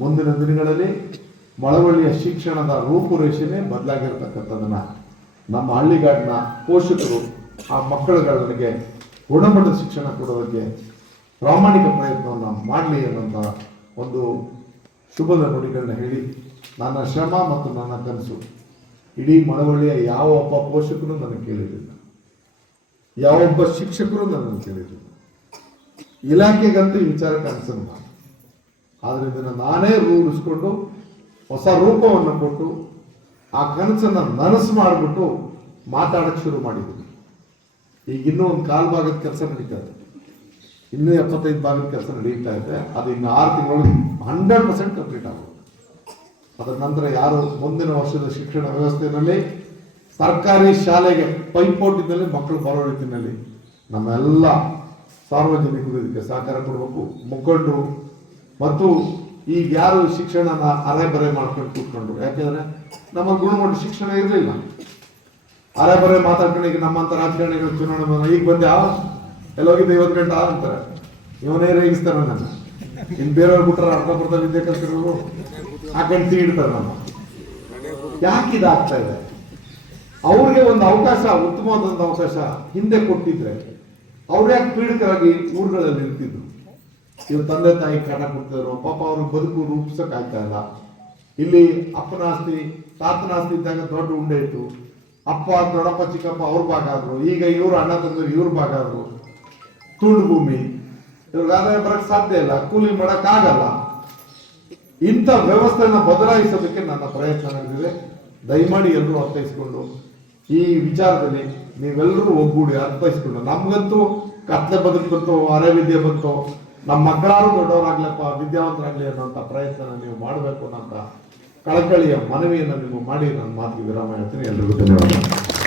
ಮುಂದಿನ ದಿನಗಳಲ್ಲಿ ಮಳವಳ್ಳಿಯ ಶಿಕ್ಷಣದ ರೂಪುರೇಷೆನೇ ಬದಲಾಗಿರ್ತಕ್ಕಂಥದ್ದನ್ನ ನಮ್ಮ ಹಳ್ಳಿಗಾಡಿನ ಪೋಷಕರು ಆ ಮಕ್ಕಳುಗಳಿಗೆ ಗುಣಮಟ್ಟದ ಶಿಕ್ಷಣ ಕೊಡೋದಕ್ಕೆ ಪ್ರಾಮಾಣಿಕ ಪ್ರಯತ್ನವನ್ನು ಮಾಡಲಿ ಅನ್ನೋಂಥ ಒಂದು ಶುಭದ ನುಡಿಗಳನ್ನ ಹೇಳಿ, ನನ್ನ ಶ್ರಮ ಮತ್ತು ನನ್ನ ಕನಸು ಇಡೀ ಮಳವಳ್ಳಿಯ ಯಾವ ಒಬ್ಬ ಪೋಷಕರು ನನಗೆ ಕೇಳಿರಲಿಲ್ಲ, ಯಾವೊಬ್ಬ ಶಿಕ್ಷಕರು ನನ್ನನ್ನು ಕೇಳಿರಲಿಲ್ಲ, ಇಲಾಖೆಗಂತೂ ಈ ವಿಚಾರ ಕನಸನ್ನು ಮಾಡಿ. ಆದರೆ ಇದನ್ನು ನಾನೇ ರೂಢಿಸ್ಕೊಂಡು ಹೊಸ ರೂಪವನ್ನು ಕೊಟ್ಟು ಆ ಕನಸನ್ನು ನನಸು ಮಾಡಿಬಿಟ್ಟು ಮಾತಾಡಕ್ಕೆ ಶುರು ಮಾಡಿದ್ದೀನಿ. ಈಗ ಇನ್ನೂ ಒಂದು ಕಾಲು ಭಾಗದ ಕೆಲಸ ನಡೀತಾ ಇದೆ, ಇನ್ನೂ 75 ಭಾಗದ ಕೆಲಸ ನಡೀತಾ ಇದೆ. ಅದು ಇನ್ನು 6 ತಿಂಗಳೊಳಗೆ 100% ಕಂಪ್ಲೀಟ್ ಆಗುತ್ತೆ. ಅದರ ನಂತರ ಯಾರು ಮುಂದಿನ ವರ್ಷದ ಶಿಕ್ಷಣ ವ್ಯವಸ್ಥೆಯಲ್ಲಿ ಸರ್ಕಾರಿ ಶಾಲೆಗೆ ಪೈಪೋಟಿನಲ್ಲಿ ಮಕ್ಕಳು ಬರೋ ರೀತಿಯಲ್ಲಿ ನಮ್ಮೆಲ್ಲ ಸಾರ್ವಜನಿಕರು ಇದಕ್ಕೆ ಸಹಕಾರ ಕೊಡಬೇಕು. ಮುಖಂಡರು ಮತ್ತು ಈಗ ಯಾರು ಶಿಕ್ಷಣನ ಅರೆಬರೆ ಮಾಡ್ಕೊಂಡು ಕೂತ್ಕೊಂಡ್ರು, ಯಾಕೆಂದ್ರೆ ನಮ್ಮ ಗುಣಮಟ್ಟ ಶಿಕ್ಷಣ ಇರಲಿಲ್ಲ. ಅರೆಬರೆ ಮಾತಾಡ್ಕೊಂಡು ಈಗ ನಮ್ಮಂತ ರಾಜಕಾರಣಿಗಳು ಚುನಾವಣೆ ಈಗ ಬಂದು ಎಲ್ಲೋಗಿದ್ದೆ 50 ಗಂಟೆ ಅಂತಾರೆ, ಇವನೇ ರೇಗಿಸ್ತಾನೆ ನನ್ನ. ಇನ್ನು ಬೇರೆಯವ್ರು ಬಿಟ್ರೆ ಅರ್ಧ ಬರ್ದ ವಿದ್ಯೆ ಕಲ್ತಿರೋರು ಹಾಕೊಂಡು ತೀಡ್ತಾರೆ. ನಮ್ಮ ಯಾಕೆ ಇದಾಗ್ತಾ ಇದೆ? ಅವ್ರಿಗೆ ಒಂದು ಅವಕಾಶ, ಉತ್ತಮವಾದಂಥ ಅವಕಾಶ ಹಿಂದೆ ಕೊಟ್ಟಿದ್ರೆ ಅವ್ರು ಯಾಕೆ ಪೀಡಿತರಾಗಿ ಊರುಗಳಲ್ಲಿ ಇರ್ತಿದ್ರು? ಇವ್ರು ತಂದೆ ತಾಯಿ ಕಾಟ ಕೊಡ್ತಿದ್ರು, ಪಾಪ ಅವ್ರಿಗೆ ಬದುಕು ರೂಪಿಸಕ್ ಆಗ್ತಾ ಇಲ್ಲ. ಇಲ್ಲಿ ಅಪ್ಪನ ಆಸ್ತಿ ತಾತನ ಆಸ್ತಿ ಇದ್ದಾಗ ದೊಡ್ಡ ಉಂಡೆ ಇತ್ತು, ಅಪ್ಪ ದೊಡ್ಡಪ್ಪ ಚಿಕ್ಕಪ್ಪ ಅವ್ರ ಭಾಗ ಆದ್ರು, ಈಗ ಇವ್ರು ಅಣ್ಣ ತಂದ್ರು ಇವ್ರ ಭಾಗ ಆದ್ರು. ತುಂಡು ಭೂಮಿ, ಇವ್ರಿಗೆ ಆದಾಯ ಬರಕ್ ಸಾಧ್ಯ ಇಲ್ಲ, ಕೂಲಿ ಮಾಡಕ್ ಆಗಲ್ಲ. ಇಂಥ ವ್ಯವಸ್ಥೆಯನ್ನ ಬದಲಾಯಿಸೋದಕ್ಕೆ ನನ್ನ ಪ್ರಯತ್ನ ನಡೆದಿದೆ. ದಯಮಾಡಿ ಎಲ್ಲರೂ ಅರ್ಥೈಸ್ಕೊಂಡು ಈ ವಿಚಾರದಲ್ಲಿ ನೀವೆಲ್ಲರೂ ಒಗ್ಗೂಡಿ ಅರ್ಥೈಸ್ಕೊಂಡು, ನಮ್ಗಂತೂ ಕತ್ಲೆ ಬದುಕು ಬಂತು, ಅರೆ ವಿದ್ಯೆ ಬಂತು, ನಮ್ಮ ಮಕ್ಕಳಾರು ದೊಡ್ಡವರಾಗ್ಲಪ್ಪ, ವಿದ್ಯಾವಂತರಾಗ್ಲಿ ಅನ್ನೋಂಥ ಪ್ರಯತ್ನ ನೀವು ಮಾಡಬೇಕು ಅನ್ನೋಂಥ ಕಳಕಳಿಯ ಮನವಿಯನ್ನು ನೀವು ಮಾಡಿ ನನ್ನ ಮಾತಿಗೆ ವಿರಾಮ ಹೇಳ್ತೀನಿ. ಎಲ್ರಿಗೂ ಧನ್ಯವಾದ.